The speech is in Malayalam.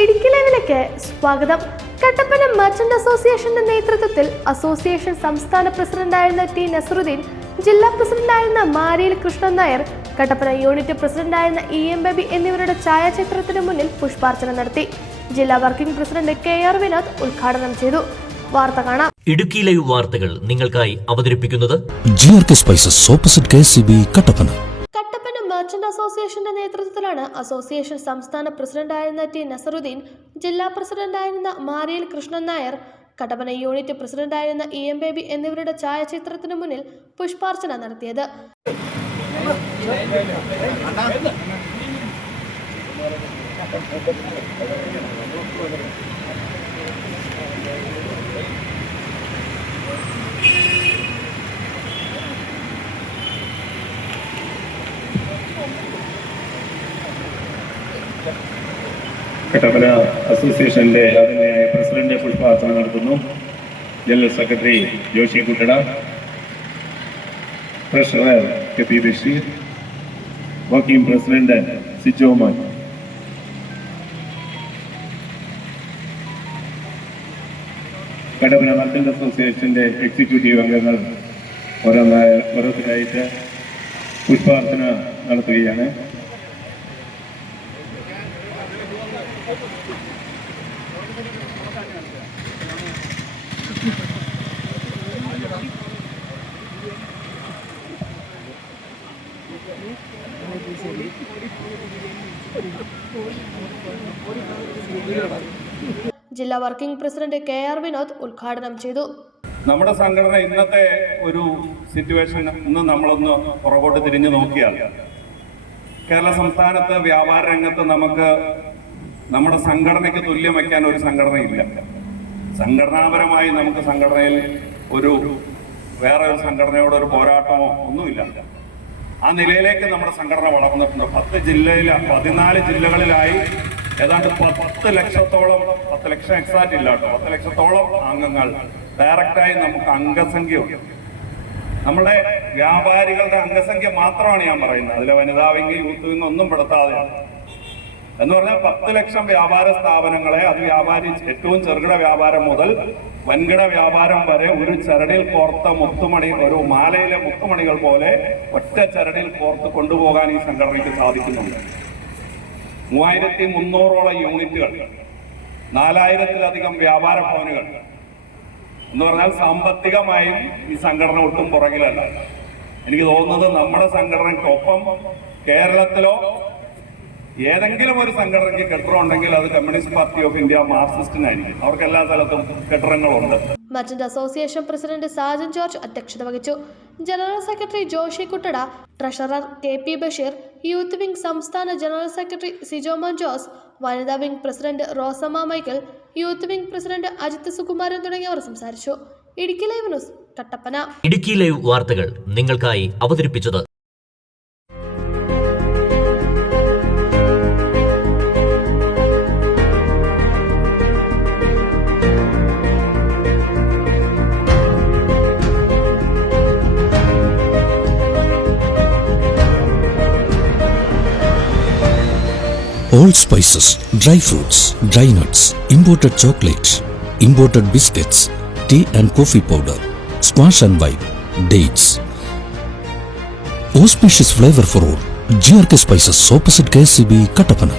ഇടുക്കി ലൈവിലേക്ക് സ്വാഗതം. കട്ടപ്പന മർച്ചന്റ് അസോസിയേഷന്റെ നേതൃത്വത്തിൽ അസോസിയേഷൻ സംസ്ഥാന പ്രസിഡന്റായിരുന്ന ടി നസറുദ്ദീൻ ജില്ലാ പ്രസിഡന്റായിരുന്ന മാരിയിൽ കൃഷ്ണൻ നായർ കട്ടപ്പന യൂണിറ്റ് പ്രസിഡന്റായിരുന്ന ഇ എം ബേബി എന്നിവരുടെ ഛായാചിത്രത്തിന് മുന്നിൽ പുഷ്പാർച്ചന നടത്തി. ജില്ലാ working president K R Vinod ഉദ്ഘാടനം ചെയ്തു. വാർത്ത കാണാം. ഇടുക്കി ലൈവ് വാർത്തകൾ നിങ്ങൾക്കായി അവതരിപ്പിക്കുന്നത് G R K spices opposite K C B Kattappana Kattappana. Merchant അസോസിയേഷന്റെ നേതൃത്വത്തിലാണ് അസോസിയേഷൻ സംസ്ഥാന പ്രസിഡന്റായിരുന്ന ടി നസറുദ്ദീൻ ജില്ലാ പ്രസിഡന്റായിരുന്ന മാരിയൽ കൃഷ്ണൻ നായർ കട്ടപ്പന യൂണിറ്റ് പ്രസിഡന്റായിരുന്ന ഇ എം ബേബി എന്നിവരുടെ ഛായാചിത്രത്തിന് മുന്നിൽ പുഷ്പാർച്ചന നടത്തിയത്. കട്ടപ്പന അസോസിയേഷന്റെ അതിനായ പ്രസിഡന്റ് പുഷ്പാർച്ചന നടത്തുന്നു. General secretary Joshi Kuttada treasurer K P Basheer working president Sijo Mon. Kattappana merchant അസോസിയേഷന്റെ എക്സിക്യൂട്ടീവ് അംഗങ്ങൾ ഓരോന്നായ ഓരോരുത്തരായിട്ട് പുഷ്പാർച്ചന നടത്തുകയാണ്. ജില്ലാ working president K R Vinod ഉദ്ഘാടനം ചെയ്തു. നമ്മുടെ സംഘടന ഇന്നത്തെ ഒരു സിറ്റുവേഷൻ ഒന്ന് നമ്മളൊന്ന് പുറകോട്ട് തിരിഞ്ഞു നോക്കിയാൽ കേരള സംസ്ഥാനത്ത് വ്യാപാര രംഗത്ത് നമുക്ക് നമ്മുടെ സംഘടനയ്ക്ക് തുല്യം വയ്ക്കാൻ ഒരു സംഘടനയില്ല. സംഘടനാപരമായി നമുക്ക് സംഘടനയിൽ ഒരു വേറെ ഒരു സംഘടനയോട് ഒരു പോരാട്ടമോ ഒന്നുമില്ല. ആ നിലയിലേക്ക് നമ്മുടെ സംഘടന വളർന്നിട്ടുണ്ട്. പത്ത് ജില്ലയിൽ പതിനാല് ജില്ലകളിലായി ഏതാണ്ട് പത്ത് ലക്ഷത്തോളം പത്ത് ലക്ഷം എക്സാക്റ്റ് ഇല്ല കേട്ടോ. പത്ത് ലക്ഷത്തോളം അംഗങ്ങൾ ഡയറക്റ്റായി നമുക്ക് അംഗസംഖ്യയുണ്ട് നമ്മുടെ വ്യാപാരികളുടെ അംഗസംഖ്യ മാത്രമാണ് ഞാൻ പറയുന്നത്. അതിലെ വനിതാ വിങ് യൂത്ത് വിംഗ് ഒന്നും പെടുത്താതെ എന്ന് പറഞ്ഞാൽ പത്ത് ലക്ഷം വ്യാപാര സ്ഥാപനങ്ങളെ അത് വ്യാപാരി ഏറ്റവും ചെറുകിട വ്യാപാരം മുതൽ വൻകിട വ്യാപാരം വരെ ഒരു ചരടിൽ കോർത്ത മുത്തുമണി ഒരു മാലയിലെ മുത്തുമണികൾ പോലെ ഒറ്റ ചരടിൽ കോർത്ത് കൊണ്ടുപോകാൻ ഈ സംഘടനയ്ക്ക് സാധിക്കുന്നുണ്ട്. മൂവായിരത്തി മുന്നൂറോളം യൂണിറ്റുകൾ നാലായിരത്തിലധികം വ്യാപാര ഭവനുകൾ. എന്ന് പറഞ്ഞാൽ സാമ്പത്തികമായും ഈ സംഘടന ഒട്ടും പുറകിലല്ല. എനിക്ക് തോന്നുന്നത് നമ്മുടെ സംഘടനയ്ക്കൊപ്പം കേരളത്തിലോ ഏതെങ്കിലും ഒരു സംഘടനയ്ക്ക് കെട്ടിടം ഉണ്ടെങ്കിൽ അത് കമ്മ്യൂണിസ്റ്റ് പാർട്ടി ഓഫ് ഇന്ത്യ മാർക്സിസ്റ്റിനായിരിക്കും. അവർക്ക് എല്ലാ സ്ഥലത്തും കെട്ടിടങ്ങളുണ്ട്. Merchant association president Sajan George അധ്യക്ഷത വഹിച്ചു. General secretary Joshi Kuttada treasurer K P Basheer youth wing സംസ്ഥാന ജനറൽ സെക്രട്ടറി സിജോമോൻ ജോസ് വനിതാ wing president Rosamma Michael youth wing president Ajith Sukumaran തുടങ്ങിയവർ സംസാരിച്ചു. Idukki live news Kattappana. Idukki live വാർത്തകൾ നിങ്ങൾക്കായി അവതരിപ്പിച്ചത് All spices, dry fruits, dry nuts, imported chocolate, imported biscuits, tea and coffee powder, squash and wine, dates. Auspicious flavor for all. GRK Spices opposite KCB Kattapana.